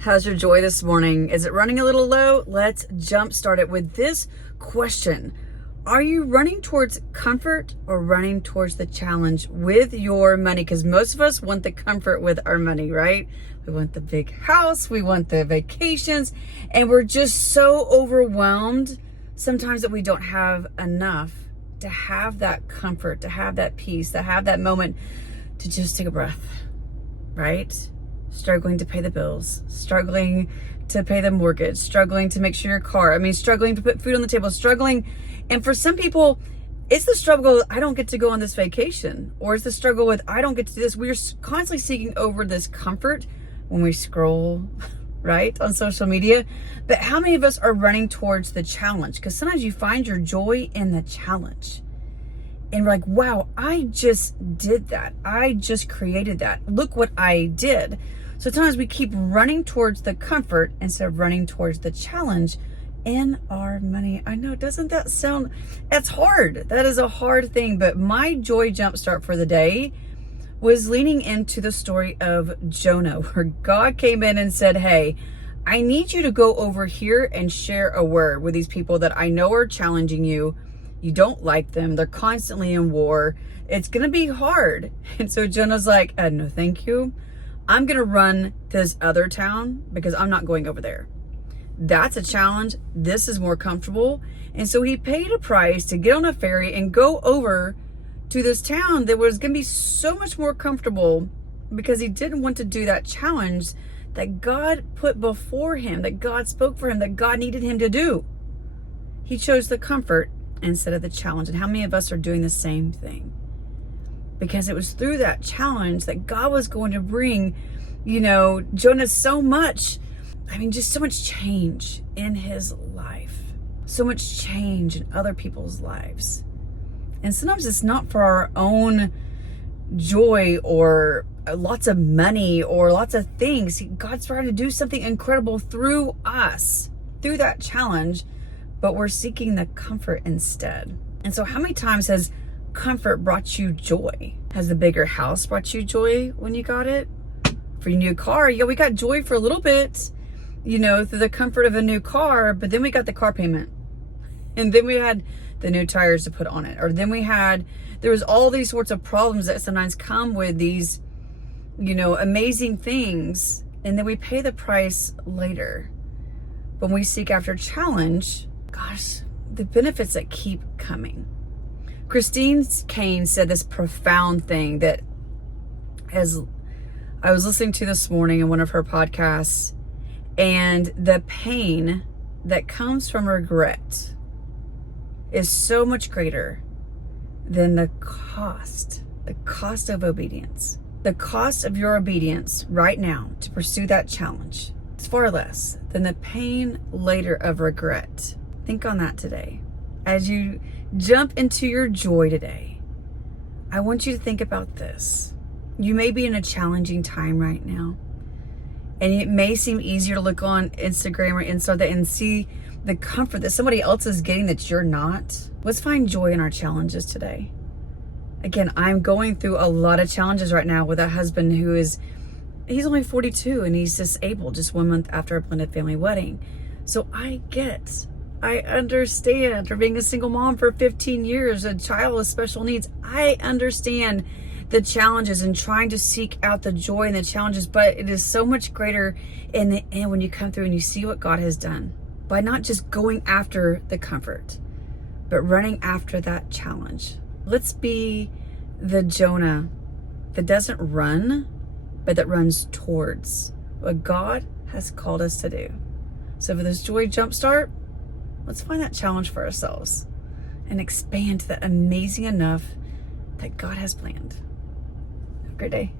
How's your joy this morning? Is it running a little low? Let's jumpstart it with this question. Are you running towards comfort or running towards the challenge with your money? Because most of us want the comfort with our money, right? We want the big house, we want the vacations, and we're just so overwhelmed sometimes that we don't have enough to have that comfort, to have that peace, to have that moment to just take a breath, right? Struggling to pay the bills, struggling to pay the mortgage, struggling to make sure your car, struggling to put food on the table, struggling. And for some people, it's the struggle, I don't get to go on this vacation, or it's the struggle with, I don't get to do this. We're constantly seeking over this comfort when we scroll, right, on social media. But how many of us are running towards the challenge? Because sometimes you find your joy in the challenge. And we're like, wow, I just did that. I just created that. Look what I did. So sometimes we keep running towards the comfort instead of running towards the challenge in our money. I know, doesn't that sound, that's hard. That is a hard thing. But my joy jumpstart for the day was leaning into the story of Jonah, where God came in and said, hey, I need you to go over here and share a word with these people that I know are challenging you. You don't like them. They're constantly in war. It's going to be hard. And so Jonah's like, no, thank you. I'm going to run to this other town because I'm not going over there. That's a challenge. This is more comfortable. And so he paid a price to get on a ferry and go over to this town that was going to be so much more comfortable because he didn't want to do that challenge that God put before him, that God spoke for him, that God needed him to do. He chose the comfort instead of the challenge. And how many of us are doing the same thing? Because it was through that challenge that God was going to bring, Jonah so much, just so much change in his life, so much change in other people's lives. And sometimes it's not for our own joy or lots of money or lots of things. God's trying to do something incredible through us, through that challenge, but we're seeking the comfort instead. And so how many times has comfort brought you joy? Has the bigger house brought you joy when you got it? For your new car, we got joy for a little bit, through the comfort of a new car, but then we got the car payment. And then we had the new tires to put on it. Or then there was all these sorts of problems that sometimes come with these, amazing things. And then we pay the price later. When we seek after challenge, gosh, the benefits that keep coming. Christine Caine said this profound thing that as I was listening to this morning in one of her podcasts, and the pain that comes from regret is so much greater than the cost of obedience. The cost of your obedience right now to pursue that challenge is far less than the pain later of regret. Think on that today. As you jump into your joy today, I want you to think about this. You may be in a challenging time right now, and it may seem easier to look on Instagram or Insta and see the comfort that somebody else is getting that you're not. Let's find joy in our challenges today. Again, I'm going through a lot of challenges right now with a husband he's only 42 and he's disabled just 1 month after a blended family wedding. So I understand, for being a single mom for 15 years, a child with special needs, I understand the challenges and trying to seek out the joy in the challenges, but it is so much greater in the end when you come through and you see what God has done by not just going after the comfort, but running after that challenge. Let's be the Jonah that doesn't run, but that runs towards what God has called us to do. So for this joy jumpstart, let's find that challenge for ourselves and expand to that amazing enough that God has planned. Have a great day.